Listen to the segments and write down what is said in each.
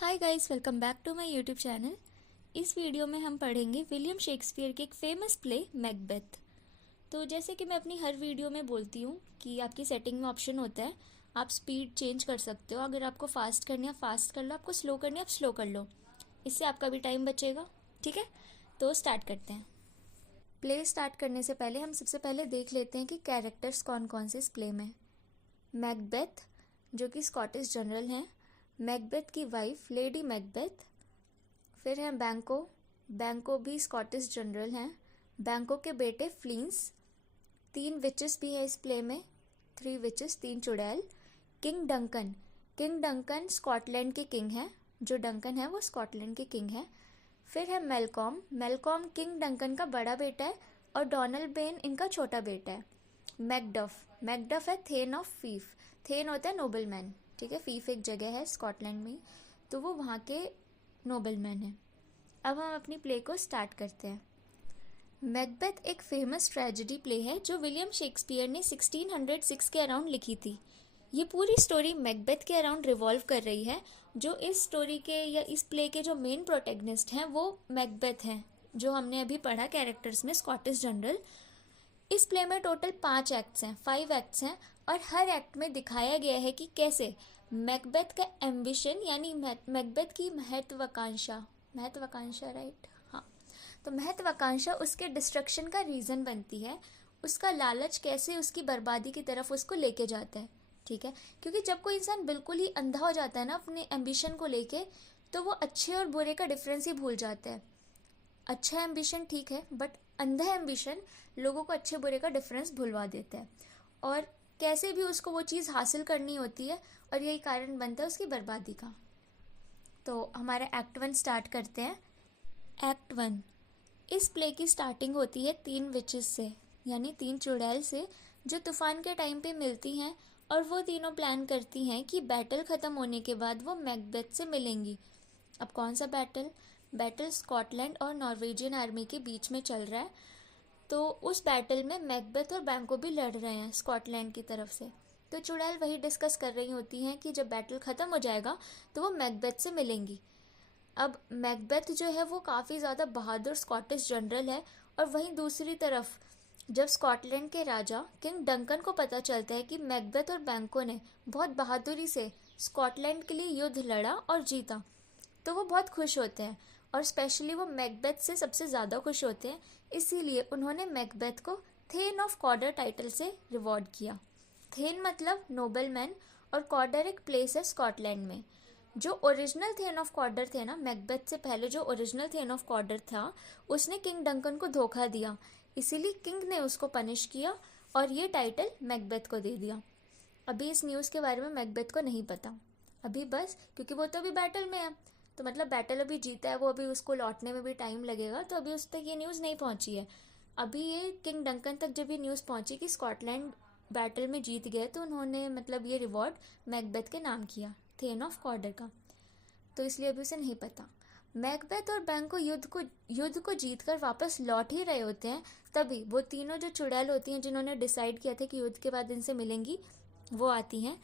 Hi guys, welcome back to my YouTube channel. इस video में हम पढ़ेंगे विलियम शेक्सपियर के एक फेमस प्ले मैकबेथ। तो जैसे कि मैं अपनी हर वीडियो में बोलती हूँ कि आपकी सेटिंग में ऑप्शन होता है, आप स्पीड चेंज कर सकते हो। अगर आपको फास्ट करनी है फास्ट कर लो, आपको स्लो करनी है आप स्लो कर लो, इससे आपका भी टाइम बचेगा। ठीक है, तो स्टार्ट करते हैं। प्ले स्टार्ट करने से पहले हम सबसे पहले देख लेते हैं कि कैरेक्टर्स कौन कौन से इस प्ले में। मैकबेथ जो कि स्कॉटिश जनरल हैं, मैकबेथ की वाइफ लेडी मैकबेथ, फिर हैं बैंको, बैंको भी स्कॉटिश जनरल हैं, बैंको के बेटे फ्लींस, 3 विचेस भी है इस प्ले में, 3 विचेस, 3 चुड़ैल, king Duncan, king Duncan Scotland के किंग हैं, जो डंकन है वो स्कॉटलैंड के किंग हैं। फिर है मेलकॉम, मेलकॉम किंग डंकन का बड़ा बेटा है और डोनाल्ड बेन इनका छोटा बेटा है। मैकडफ, मैकडफ है थेन ऑफ फीफ, थेन होता है नोबलमैन, ठीक है, फीफ एक जगह है स्कॉटलैंड में, तो वो वहाँ के नोबलमैन है। अब हम अपनी प्ले को स्टार्ट करते हैं। मैकबेथ एक फेमस ट्रेजेडी प्ले है जो विलियम शेक्सपियर ने 1606 के अराउंड लिखी थी। ये पूरी स्टोरी मैकबेथ के अराउंड रिवॉल्व कर रही है। जो इस स्टोरी के या इस प्ले के जो मेन प्रोटैगनिस्ट हैं वो मैकबेथ हैं, जो हमने अभी पढ़ा कैरेक्टर्स में स्कॉटिश जनरल। इस प्ले में टोटल 5 एक्ट्स हैं, 5 एक्ट्स हैं, और हर एक्ट में दिखाया गया है कि कैसे मैकबेथ का एम्बिशन यानी मैकबेथ की महत्वाकांक्षा, महत्वाकांक्षा राइट, हाँ, तो महत्वाकांक्षा उसके डिस्ट्रक्शन का रीज़न बनती है। उसका लालच कैसे उसकी बर्बादी की तरफ उसको लेके जाता है। ठीक है, क्योंकि जब कोई इंसान बिल्कुल ही अंधा हो जाता है ना अपने एम्बिशन को लेके, तो वो अच्छे और बुरे का डिफरेंस ही भूल जाता है। अच्छा एम्बिशन ठीक है, बट अंधा एम्बिशन लोगों को अच्छे बुरे का डिफरेंस भुलवा देता है, और कैसे भी उसको वो चीज़ हासिल करनी होती है, और यही कारण बनता है उसकी बर्बादी का। तो हमारा एक्ट 1 स्टार्ट करते हैं। एक्ट 1, इस प्ले की स्टार्टिंग होती है 3 विचेस से, यानी 3 चुड़ैल से, जो तूफान के टाइम पे मिलती हैं, और वो तीनों प्लान करती हैं कि बैटल ख़त्म होने के बाद वो मैकबेथ से मिलेंगी। अब कौन सा बैटल? बैटल स्कॉटलैंड और नॉर्वेजियन आर्मी के बीच में चल रहा है। तो उस बैटल में मैकबेथ और बैंको भी लड़ रहे हैं स्कॉटलैंड की तरफ से। तो चुड़ैल वही डिस्कस कर रही होती हैं कि जब बैटल ख़त्म हो जाएगा तो वो मैकबेथ से मिलेंगी। अब मैकबेथ जो है वो काफ़ी ज़्यादा बहादुर स्कॉटिश जनरल है, और वहीं दूसरी तरफ जब स्कॉटलैंड के राजा किंग डंकन को पता चलता है कि मैकबेथ और बैंको ने बहुत बहादुरी से स्कॉटलैंड के लिए युद्ध लड़ा और जीता, तो वो बहुत खुश होते हैं, और स्पेशली वो मैकबेथ से सबसे ज़्यादा खुश होते हैं। इसीलिए उन्होंने मैकबेथ को थेन ऑफ कॉर्डर टाइटल से रिवॉर्ड किया। थेन मतलब नोबलमैन, और कॉर्डर एक प्लेस है स्कॉटलैंड में। जो ओरिजिनल थेन ऑफ कॉर्डर थे ना, मैकबेथ से पहले जो ओरिजिनल थेन ऑफ कॉर्डर था, उसने किंग डंकन को धोखा दिया, इसीलिए किंग ने उसको पनिश किया और ये टाइटल मैकबेथ को दे दिया। अभी इस न्यूज़ के बारे में मैकबेथ को नहीं पता अभी, बस क्योंकि वो तो अभी बैटल में है, तो मतलब बैटल अभी जीता है वो, अभी उसको लौटने में भी टाइम लगेगा, तो अभी उस तक ये न्यूज़ नहीं पहुंची है। अभी ये किंग डंकन तक जब ये न्यूज़ पहुंची कि स्कॉटलैंड बैटल में जीत गए, तो उन्होंने मतलब ये रिवॉर्ड मैकबेथ के नाम किया, थेन ऑफ कॉर्डर का, तो इसलिए अभी उसे नहीं पता। मैकबेथ और बैंको युद्ध को जीतकर वापस लौट ही रहे होते हैं, तभी वो तीनों जो चुड़ैल होती हैं जिन्होंने डिसाइड किया था कि युद्ध के बाद इनसे मिलेंगी, वो आती हैं,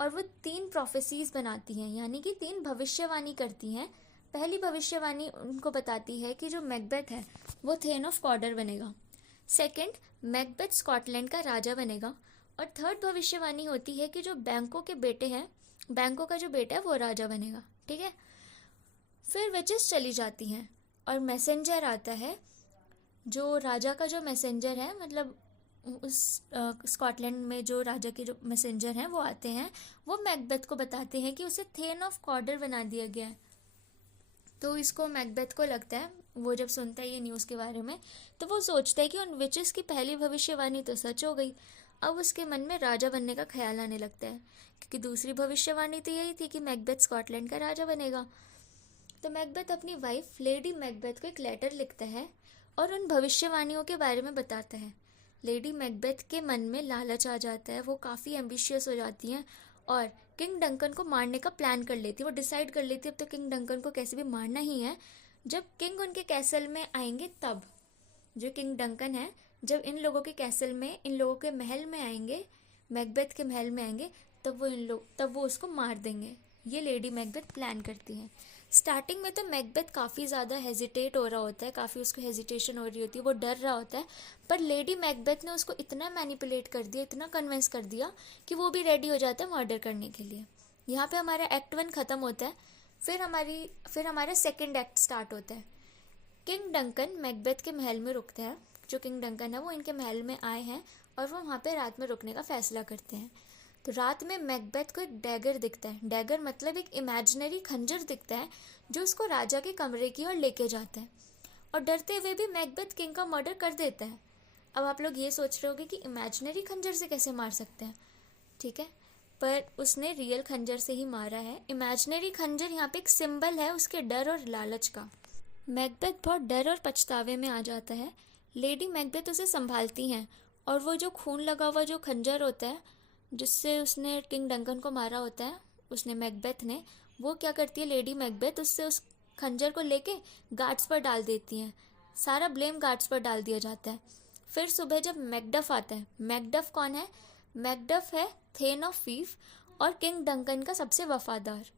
और वो 3 प्रोफेसीज बनाती हैं, यानी कि 3 भविष्यवाणी करती हैं। पहली भविष्यवाणी उनको बताती है कि जो मैकबेथ है वो थेन ऑफ कॉर्डर बनेगा, सेकंड मैकबेथ स्कॉटलैंड का राजा बनेगा, और थर्ड भविष्यवाणी होती है कि जो बैंको के बेटे हैं, बैंको का जो बेटा है वो राजा बनेगा। ठीक है, फिर विचेस चली जाती हैं और मैसेंजर आता है, जो राजा का जो मैसेंजर है, मतलब उस स्कॉटलैंड में जो राजा के जो मैसेंजर हैं वो आते हैं, वो मैकबेथ को बताते हैं कि उसे थेन ऑफ कॉर्डर बना दिया गया है। तो इसको मैकबेथ को लगता है, वो जब सुनता है ये न्यूज़ के बारे में, तो वो सोचता है कि उन विचेस की पहली भविष्यवाणी तो सच हो गई। अब उसके मन में राजा बनने का ख्याल आने लगता है, क्योंकि दूसरी भविष्यवाणी तो यही थी कि मैकबेथ स्कॉटलैंड का राजा बनेगा। तो मैकबेथ अपनी वाइफ लेडी मैकबेथ को एक लेटर लिखता है और उन भविष्यवाणियों के बारे में बताता है। लेडी मैकबेथ के मन में लालच आ जाता है, वो काफ़ी एम्बिशियस हो जाती हैं और किंग डंकन को मारने का प्लान कर लेती है। वो डिसाइड कर लेती है अब तो किंग डंकन को कैसे भी मारना ही है। जब किंग उनके कैसल में आएंगे, तब जो किंग डंकन है, जब इन लोगों के कैसल में, इन लोगों के महल में आएंगे, मैकबेथ के महल में आएंगे, तब वो उसको मार देंगे, ये लेडी मैकबेथ प्लान करती हैं। स्टार्टिंग में तो मैकबेथ काफ़ी ज़्यादा हेजिटेट हो रहा होता है, काफ़ी उसको हेजिटेशन हो रही होती है, वो डर रहा होता है, पर लेडी मैकबेथ ने उसको इतना मैनिपुलेट कर दिया, इतना कन्विंस कर दिया कि वो भी रेडी हो जाता है मर्डर करने के लिए। यहाँ पे हमारा एक्ट 1 ख़त्म होता है। फिर हमारा सेकेंड एक्ट स्टार्ट होता है। किंग डंकन मैकबेथ के महल में रुकते हैं। जो किंग डंकन है वो इनके महल में आए हैं और वो वहाँ पे रात में रुकने का फैसला करते हैं। तो रात में मैकबेथ को एक डैगर दिखता है। डैगर मतलब एक इमेजिनरी खंजर दिखता है जो उसको राजा के कमरे की ओर लेके जाता है, और डरते हुए भी मैकबेथ किंग का मर्डर कर देता है। अब आप लोग ये सोच रहे होगे कि इमेजिनरी खंजर से कैसे मार सकते हैं, ठीक है, पर उसने रियल खंजर से ही मारा है। इमेजिनरी खंजर यहाँ पे एक सिंबल है उसके डर और लालच का। मैकबेथ बहुत डर और पछतावे में आ जाता है। लेडी मैकबेथ उसे संभालती हैं और वो जो खून लगा हुआ जो खंजर होता है जिससे उसने किंग डंकन को मारा होता है, उसने मैकबेथ ने, वो क्या करती है लेडी मैकबेथ, उससे उस खंजर को लेके गार्ड्स पर डाल देती हैं। सारा ब्लेम गार्ड्स पर डाल दिया जाता है। फिर सुबह जब मैकडफ आता है, मैकडफ कौन है? मैकडफ है थेन ऑफ फीफ और किंग डंकन का सबसे वफादार।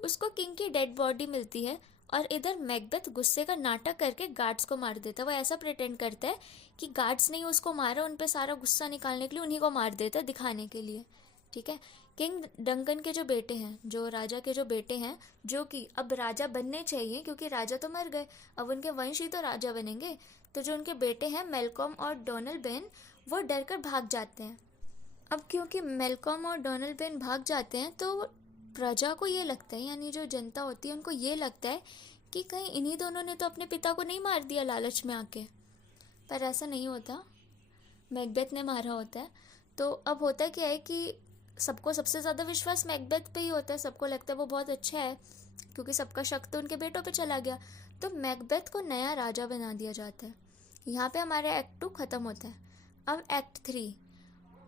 उसको किंग की डेड बॉडी मिलती है और इधर मैकबेथ गुस्से का नाटक करके गार्ड्स को मार देता है। वो ऐसा प्रिटेंड करता है कि गार्ड्स ने उसको मारा, उन पे सारा गुस्सा निकालने के लिए उन्हीं को मार देता है, दिखाने के लिए, ठीक है। किंग डंकन के जो बेटे हैं, जो राजा के जो बेटे हैं, जो कि अब राजा बनने चाहिए क्योंकि राजा तो मर गए, अब उनके वंश ही तो राजा बनेंगे, तो जो उनके बेटे हैं मेलकॉम और डोनल बेन, वो डर कर भाग जाते हैं। अब क्योंकि मेलकॉम और डोनल बेन भाग जाते हैं तो प्रजा को ये लगता है, यानी जो जनता होती है उनको ये लगता है कि कहीं इन्हीं दोनों ने तो अपने पिता को नहीं मार दिया लालच में आके, पर ऐसा नहीं होता, मैकबेथ ने मारा होता है। तो अब होता क्या है कि सबको सबसे ज़्यादा विश्वास मैकबेथ पे ही होता है, सबको लगता है वो बहुत अच्छा है क्योंकि सबका शक तो उनके बेटों पे चला गया, तो मैकबेथ को नया राजा बना दिया जाता है। यहाँ पे हमारा एक्ट 2 ख़त्म होता है। अब एक्ट 3,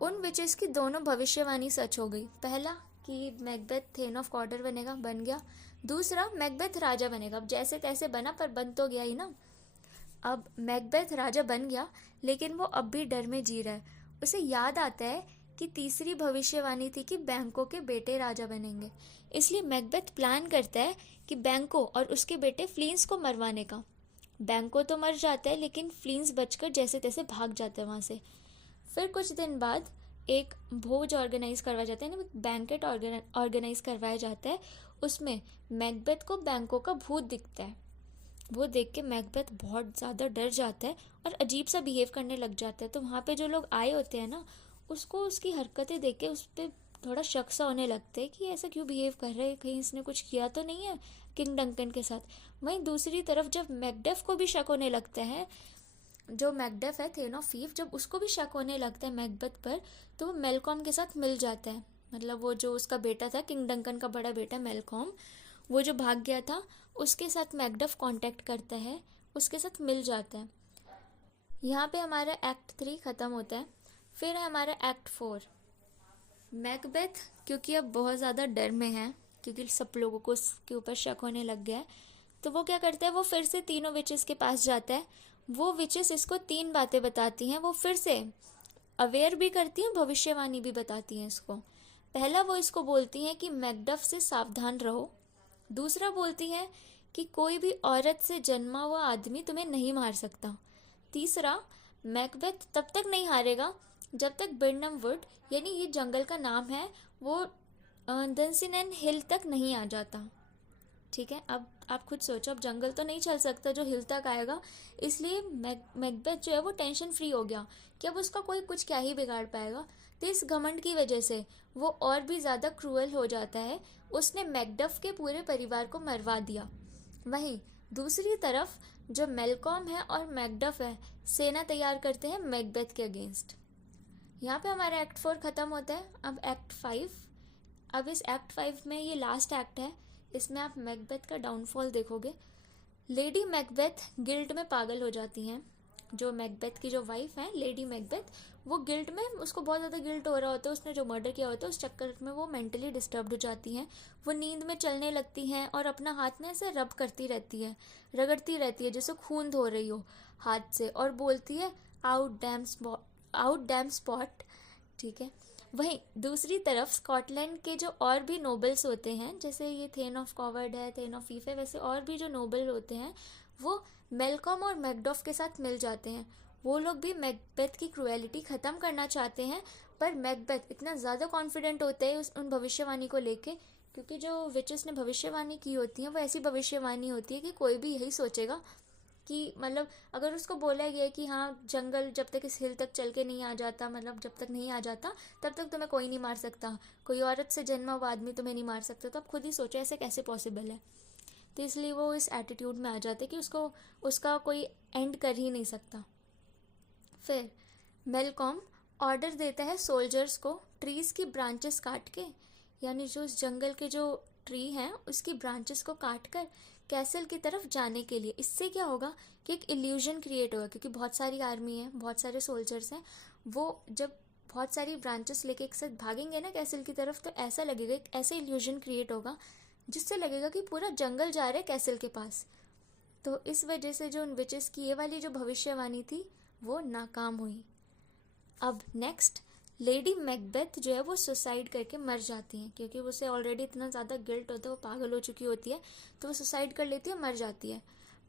उन विचेस की दोनों भविष्यवाणी सच हो गई। पहला कि मैकबेथ थेन ऑफ कॉर्डर बनेगा, बन गया। दूसरा, मैकबेथ राजा बनेगा। अब जैसे तैसे बना पर बन तो गया ही ना। अब मैकबेथ राजा बन गया लेकिन वो अब भी डर में जी रहा है। उसे याद आता है कि तीसरी भविष्यवाणी थी कि बैंको के बेटे राजा बनेंगे, इसलिए मैकबेथ प्लान करता है कि बैंको और उसके बेटे फ्लींस को मरवाने का। बैंको तो मर जाता है लेकिन फ्लींस बचकर जैसे तैसे भाग जाता है वहाँ से। फिर कुछ दिन बाद एक भोज ऑर्गेनाइज करवाया जाता है, बैंकेट ऑर्गेनाइज करवाया जाता है। उसमें मैकबेथ को बैंको का भूत दिखता है। वो देख के मैकबेथ बहुत ज़्यादा डर जाता है और अजीब सा बिहेव करने लग जाता है। तो वहाँ पे जो लोग आए होते हैं ना, उसको उसकी हरकतें देख के उस पर थोड़ा शक सा होने लगता है कि ऐसा क्यों बिहेव कर रहा है, कहीं इसने कुछ किया तो नहीं है किंग डंकन के साथ। वहीं दूसरी तरफ जब मैकडफ को भी शक होने लगता है, जो मैकडफ है थेन ऑफ फीफ, जब उसको भी शक होने लगता है मैकबेथ पर, तो वो मेलकॉम के साथ मिल जाता है। मतलब वो जो उसका बेटा था, किंग डंकन का बड़ा बेटा मेलकॉम, वो जो भाग गया था, उसके साथ मैकडफ कांटेक्ट करता है, उसके साथ मिल जाता है। यहाँ पे हमारा एक्ट 3 ख़त्म होता है। फिर है हमारा एक्ट 4। मैकबेथ क्योंकि अब बहुत ज़्यादा डर में है क्योंकि सब लोगों को उसके ऊपर शक होने लग गया है, तो वो क्या करता है, वो फिर से तीनों विचेस के पास जाता है। वो विचेस इसको 3 बातें बताती हैं, वो फिर से अवेयर भी करती हैं, भविष्यवाणी भी बताती हैं इसको। पहला, वो इसको बोलती हैं कि मैकडफ से सावधान रहो। दूसरा, बोलती हैं कि कोई भी औरत से जन्मा हुआ आदमी तुम्हें नहीं मार सकता। तीसरा, मैकबेथ तब तक नहीं हारेगा जब तक बिर्नम वुड, यानी ये जंगल का नाम है, वो डंसिनेन हिल तक नहीं आ जाता। ठीक है, अब आप खुद सोचो, अब जंगल तो नहीं चल सकता जो हिल तक आएगा, इसलिए मैकबेथ जो है वो टेंशन फ्री हो गया कि अब उसका कोई कुछ क्या ही बिगाड़ पाएगा। तो इस घमंड की वजह से वो और भी ज़्यादा क्रूअल हो जाता है, उसने मैकडफ के पूरे परिवार को मरवा दिया। वहीं दूसरी तरफ जो मेलकॉम है और मैकडफ है, सेना तैयार करते हैं मैकबेथ के अगेंस्ट। यहाँ पे हमारा एक्ट 4 ख़त्म होता है। अब एक्ट 5, अब इस एक्ट 5 में ये लास्ट एक्ट है, इसमें आप मैकबेथ का डाउनफॉल देखोगे। लेडी मैकबेथ गिल्ट में पागल हो जाती हैं। जो मैकबेथ की जो वाइफ है लेडी मैकबेथ, वो गिल्ट में, उसको बहुत ज़्यादा गिल्ट हो रहा होता है, उसने जो मर्डर किया होता है, उस चक्कर में वो मेंटली डिस्टर्ब्ड हो जाती हैं। वो नींद में चलने लगती हैं और अपना हाथ में ऐसे रब करती रहती है, रगड़ती रहती है जैसे खून धो रही हो हाथ से, और बोलती है आउट डैम स्पॉट। ठीक है, वहीं दूसरी तरफ स्कॉटलैंड के जो और भी नोबल्स होते हैं, जैसे ये थेन ऑफ कॉवर्ड है, थेन ऑफ फीफ है, वैसे और भी जो नोबल होते हैं वो मेलकॉम और मैकडॉफ के साथ मिल जाते हैं। वो लोग भी मैकबेथ की क्रुएलिटी ख़त्म करना चाहते हैं, पर मैकबेथ इतना ज़्यादा कॉन्फिडेंट होते हैं उन भविष्यवाणी को लेके, क्योंकि जो विचेस ने भविष्यवाणी की होती हैं वो ऐसी भविष्यवाणी होती है कि कोई भी यही सोचेगा कि मतलब अगर उसको बोला गया है कि हाँ जंगल जब तक इस हिल तक चल के नहीं आ जाता, मतलब जब तक नहीं आ जाता तब तक तुम्हें कोई नहीं मार सकता, कोई औरत से जन्मा हुआ आदमी तुम्हें नहीं मार सकता, तो आप खुद ही सोचो ऐसे कैसे पॉसिबल है। तो इसलिए वो इस एटीट्यूड में आ जाते कि उसका कोई एंड कर ही नहीं सकता। फिर मेलकॉम ऑर्डर देता है सोल्जर्स को ट्रीज की ब्रांचेस काट के, यानी जो उस जंगल के जो ट्री हैं उसकी ब्रांचेस को काट कर कैसल की तरफ जाने के लिए। इससे क्या होगा कि एक इल्यूजन क्रिएट होगा, क्योंकि बहुत सारी आर्मी है, बहुत सारे सोल्जर्स हैं, वो जब बहुत सारी ब्रांचेस लेके एक साथ भागेंगे ना कैसल की तरफ, तो ऐसा लगेगा, एक ऐसा इल्यूजन क्रिएट होगा जिससे लगेगा कि पूरा जंगल जा रहा है कैसल के पास। तो इस वजह से जो उन विचेस की ये वाली जो भविष्यवाणी थी वो नाकाम हुई। अब नेक्स्ट लेडी मैकबेथ जो है वो सुसाइड करके मर जाती हैं, क्योंकि उसे ऑलरेडी इतना ज़्यादा गिल्ट होता है, वो पागल हो चुकी होती है, तो वो सुसाइड कर लेती है, मर जाती है।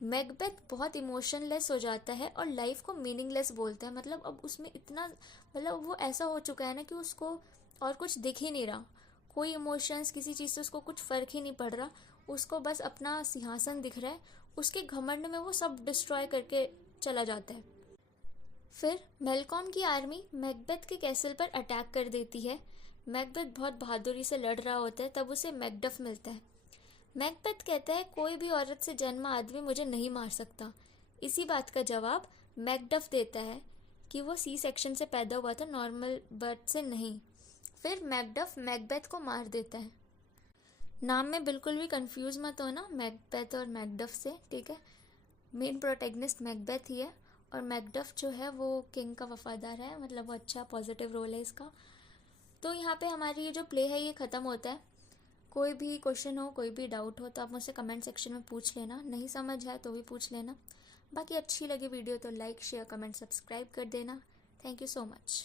मैकबेथ बहुत इमोशनलेस हो जाता है और लाइफ को मीनिंगलेस बोलता है, मतलब अब उसमें इतना, मतलब वो ऐसा हो चुका है ना कि उसको और कुछ दिख ही नहीं रहा, कोई इमोशंस किसी चीज़ से उसको कुछ फ़र्क ही नहीं पड़ रहा, उसको बस अपना सिंहासन दिख रहा है, उसके घमंड में वो सब डिस्ट्रॉय करके चला जाता है। फिर मेलकॉम की आर्मी मैकबेथ के कैसल पर अटैक कर देती है। मैकबेथ बहुत बहादुरी से लड़ रहा होता है, तब उसे मैकडफ मिलता है। मैकबेथ कहता है कोई भी औरत से जन्मा आदमी मुझे नहीं मार सकता। इसी बात का जवाब मैकडफ देता है कि वो सी सेक्शन से पैदा हुआ था, नॉर्मल बर्थ से नहीं। फिर मैकडफ मैकबेथ को मार देता है। नाम में बिल्कुल भी कंफ्यूज मत होना मैकबेथ और मैकडफ से, ठीक है। मेन प्रोटैगनिस्ट मैकबेथ ही है और मैकडफ जो है वो किंग का वफादार है, मतलब वो अच्छा पॉजिटिव रोल है इसका। तो यहाँ पे हमारी ये जो प्ले है ये ख़त्म होता है। कोई भी क्वेश्चन हो, कोई भी डाउट हो तो आप मुझसे कमेंट सेक्शन में पूछ लेना, नहीं समझ आए तो भी पूछ लेना। बाकी अच्छी लगी वीडियो तो लाइक शेयर कमेंट सब्सक्राइब कर देना। Thank you so much.